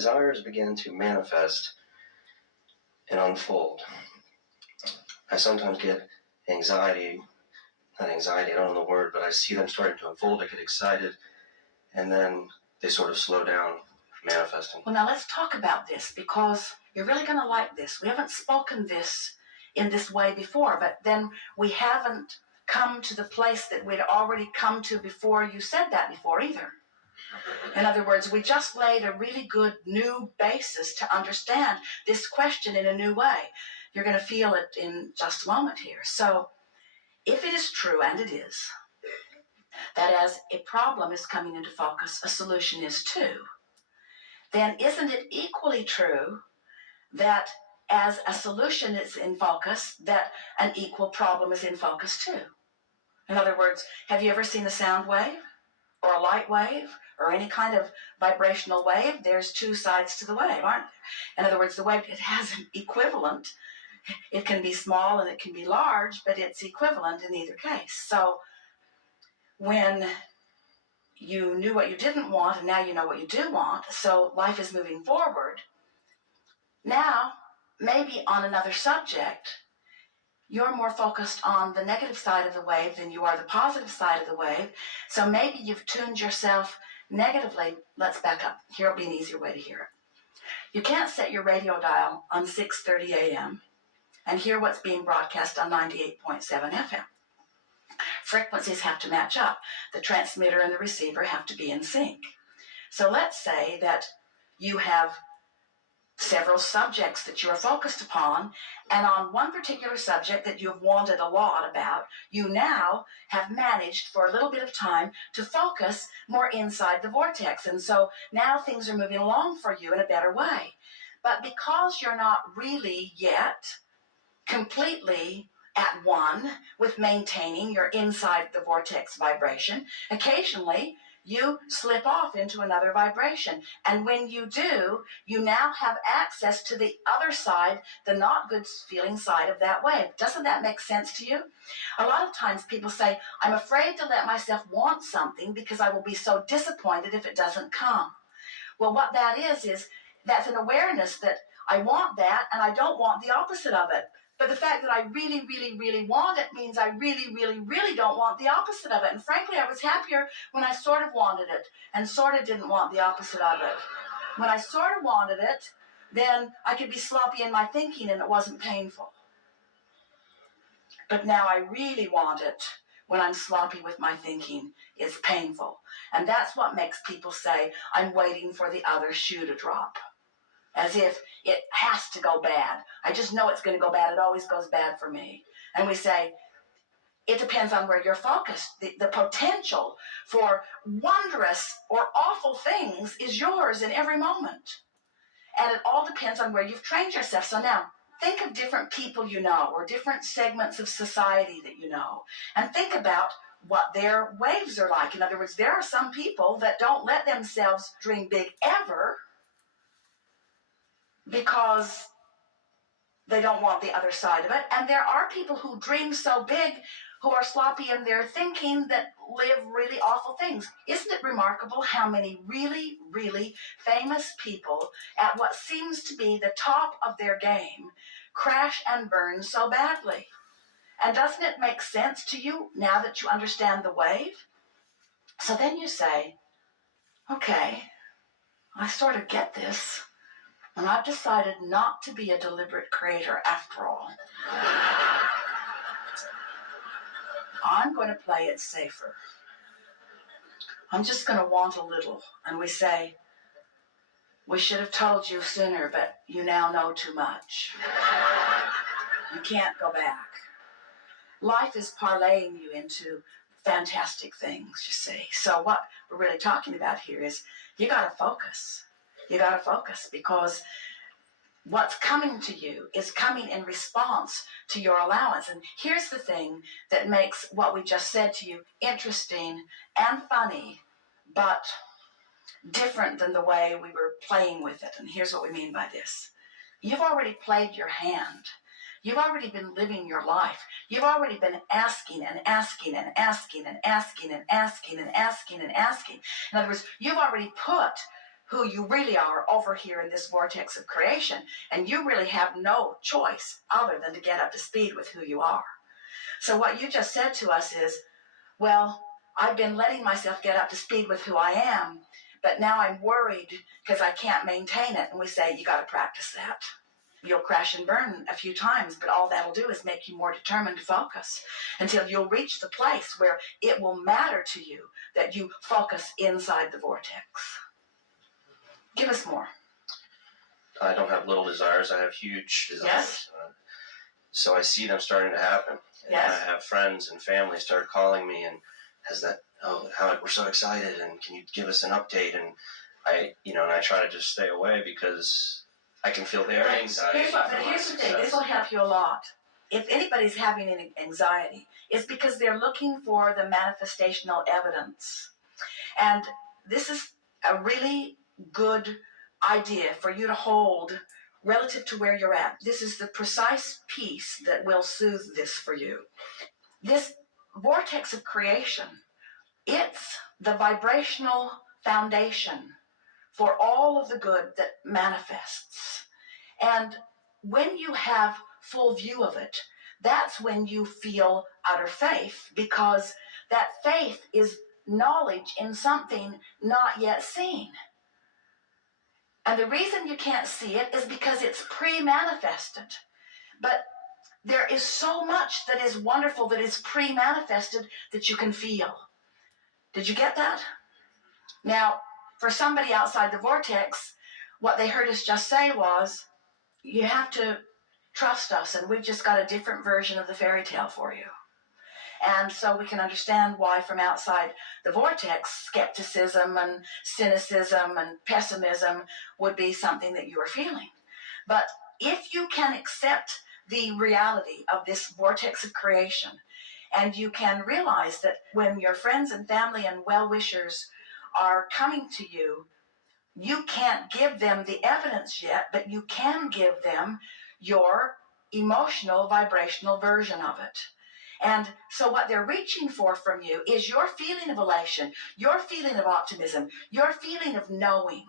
desires begin to manifest and unfold. I sometimes get anxiety, not anxiety, I don't know the word, but I see them starting to unfold, I get excited, and then they sort of slow down, manifesting. Well, now let's talk about this, because you're really going to like this. We haven't spoken this in this way before, but then we haven't come to the place that we'd already come to before you said that before either. In other words, we just laid a really good new basis to understand this question in a new way. You're going to feel it in just a moment here. So, if it is true, and it is, that as a problem is coming into focus, a solution is too, then isn't it equally true that as a solution is in focus, that an equal problem is in focus too? In other words, have you ever seen a sound wave or a light wave or any kind of vibrational wave? There's two sides to the wave, aren't there? In other words, the wave, it has an equivalent. It can be small and it can be large, but it's equivalent in either case. So when you knew what you didn't want and now you know what you do want, so life is moving forward. Now, maybe on another subject, you're more focused on the negative side of the wave than you are the positive side of the wave. So maybe you've tuned yourself negatively. Let's back up. Here will be an easier way to hear it. You can't set your radio dial on 6:30 a.m. and hear what's being broadcast on 98.7 FM. Frequencies have to match up. The transmitter and the receiver have to be in sync. So let's say that you have several subjects that you're focused upon, and on one particular subject that you've wanted a lot about, you now have managed for a little bit of time to focus more inside the vortex, and so now things are moving along for you in a better way. But because you're not really yet completely at one with maintaining your inside the vortex vibration, occasionally you slip off into another vibration. And when you do, you now have access to the other side, the not good feeling side of that wave. Doesn't that make sense to you? A lot of times people say, I'm afraid to let myself want something because I will be so disappointed if it doesn't come. Well, what that is that's an awareness that I want that and I don't want the opposite of it. But the fact that I really, really, really want it means I really, really, really don't want the opposite of it. And frankly, I was happier when I sort of wanted it and sort of didn't want the opposite of it. When I sort of wanted it, then I could be sloppy in my thinking and it wasn't painful. But now I really want it when I'm sloppy with my thinking. It's painful. And that's what makes people say, I'm waiting for the other shoe to drop. As if it has to go bad. I just know it's going to go bad. It always goes bad for me. And we say, it depends on where you're focused. The potential for wondrous or awful things is yours in every moment. And it all depends on where you've trained yourself. So now, think of different people you know or different segments of society that you know. And think about what their waves are like. In other words, there are some people that don't let themselves dream big ever, because they don't want the other side of it. And there are people who dream so big, who are sloppy in their thinking, that live really awful things. Isn't it remarkable how many really, really famous people at what seems to be the top of their game crash and burn so badly? And doesn't it make sense to you now that you understand the wave? So then you say, okay, I sort of get this. And I've decided not to be a deliberate creator after all. I'm going to play it safer. I'm just going to want a little. And we say, we should have told you sooner, but you now know too much. You can't go back. Life is parlaying you into fantastic things, you see. So what we're really talking about here is you got to focus. You got to focus, because what's coming to you is coming in response to your allowance. And here's the thing that makes what we just said to you interesting and funny, but different than the way we were playing with it. And here's what we mean by this. You've already played your hand. You've already been living your life. You've already been asking and asking and asking and asking and asking and asking and asking. In other words, you've already put who you really are over here in this vortex of creation, and you really have no choice other than to get up to speed with who you are. So what you just said to us is, well, I've been letting myself get up to speed with who I am, but now I'm worried because I can't maintain it. And we say, you got to practice that. You'll crash and burn a few times, but all that'll do is make you more determined to focus until you'll reach the place where it will matter to you that you focus inside the vortex. Give us more. I don't have little desires. I have huge desires. Yes. So I see them starting to happen. And Yes. I have friends and family start calling me and we're so excited, and can you give us an update? And I try to just stay away because I can feel their anxiety. Here's the thing, this will help you a lot. If anybody's having an anxiety, it's because they're looking for the manifestational evidence. And this is a really good idea for you to hold relative to where you're at. This is the precise piece that will soothe this for you. This vortex of creation, it's the vibrational foundation for all of the good that manifests. And when you have full view of it, that's when you feel utter faith, because that faith is knowledge in something not yet seen. And the reason you can't see it is because it's pre-manifested. But there is so much that is wonderful that is pre-manifested that you can feel. Did you get that? Now, for somebody outside the vortex, what they heard us just say was, you have to trust us, and we've just got a different version of the fairy tale for you. And so we can understand why from outside the vortex, skepticism and cynicism and pessimism would be something that you are feeling. But if you can accept the reality of this vortex of creation, and you can realize that when your friends and family and well-wishers are coming to you, you can't give them the evidence yet, but you can give them your emotional, vibrational version of it. And so what they're reaching for from you is your feeling of elation, your feeling of optimism, your feeling of knowing.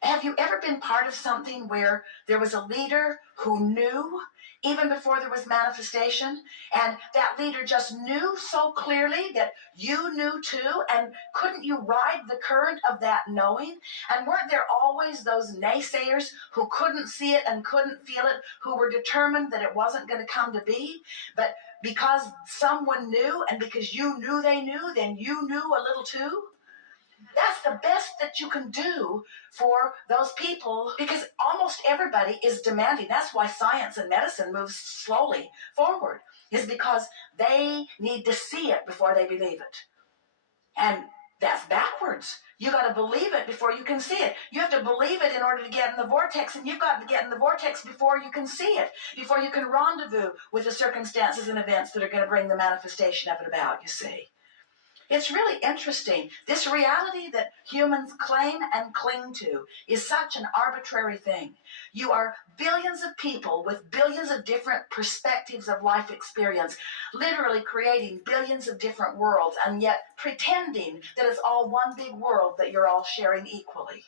Have you ever been part of something where there was a leader who knew even before there was manifestation, and that leader just knew so clearly that you knew too, and couldn't you ride the current of that knowing? And weren't there always those naysayers who couldn't see it and couldn't feel it, who were determined that it wasn't going to come to be, but because someone knew and because you knew they knew, then you knew a little too? That's the best that you can do for those people, because almost everybody is demanding. That's why science and medicine moves slowly forward, is because they need to see it before they believe it. And that's backwards. You got to believe it before you can see it. You have to believe it in order to get in the vortex, and you've got to get in the vortex before you can see it, before you can rendezvous with the circumstances and events that are going to bring the manifestation of it about, you see. It's really interesting. This reality that humans claim and cling to is such an arbitrary thing. You are billions of people with billions of different perspectives of life experience, literally creating billions of different worlds, and yet pretending that it's all one big world that you're all sharing equally.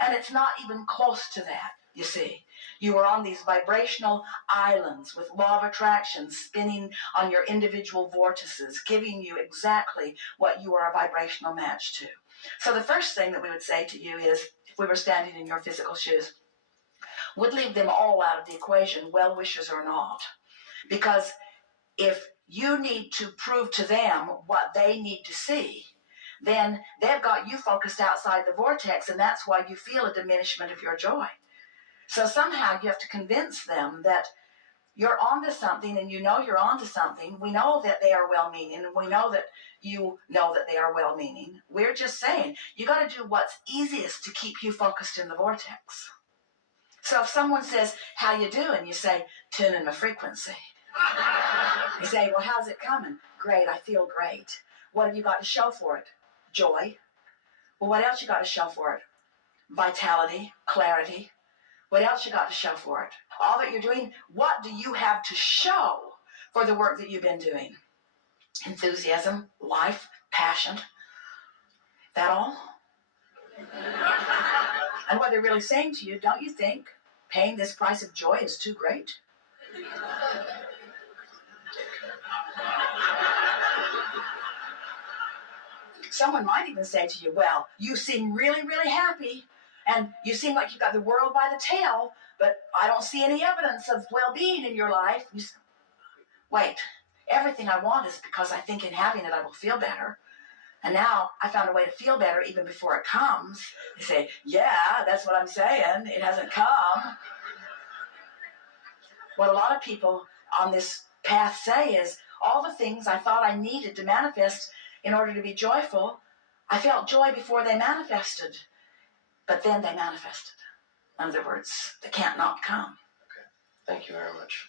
And it's not even close to that, you see. You are on these vibrational islands with law of attraction spinning on your individual vortices, giving you exactly what you are a vibrational match to. So the first thing that we would say to you is, if we were standing in your physical shoes, would leave them all out of the equation, well-wishers or not. Because if you need to prove to them what they need to see, then they've got you focused outside the vortex, and that's why you feel a diminishment of your joy. So somehow you have to convince them that you're onto something, and you know you're onto something. We know that they are well-meaning, and we know that you know that they are well-meaning. We're just saying, you got to do what's easiest to keep you focused in the vortex. So if someone says, how you doing? You say, tuning my frequency. You say, well, how's it coming? Great, I feel great. What have you got to show for it? Joy. Well, what else you got to show for it? Vitality, clarity. What else you got to show for it? All that you're doing, what do you have to show for the work that you've been doing? Enthusiasm, life, passion. That all? And what they're really saying to you, don't you think paying this price of joy is too great? Someone might even say to you, well, you seem really, really happy, and you seem like you've got the world by the tail, but I don't see any evidence of well-being in your life. Wait, everything I want is because I think in having it I will feel better. And now I found a way to feel better even before it comes. They say, yeah, that's what I'm saying. It hasn't come. What a lot of people on this path say is, all the things I thought I needed to manifest in order to be joyful, I felt joy before they manifested. But then they manifested. In other words, they can't not come. Okay. Thank you very much.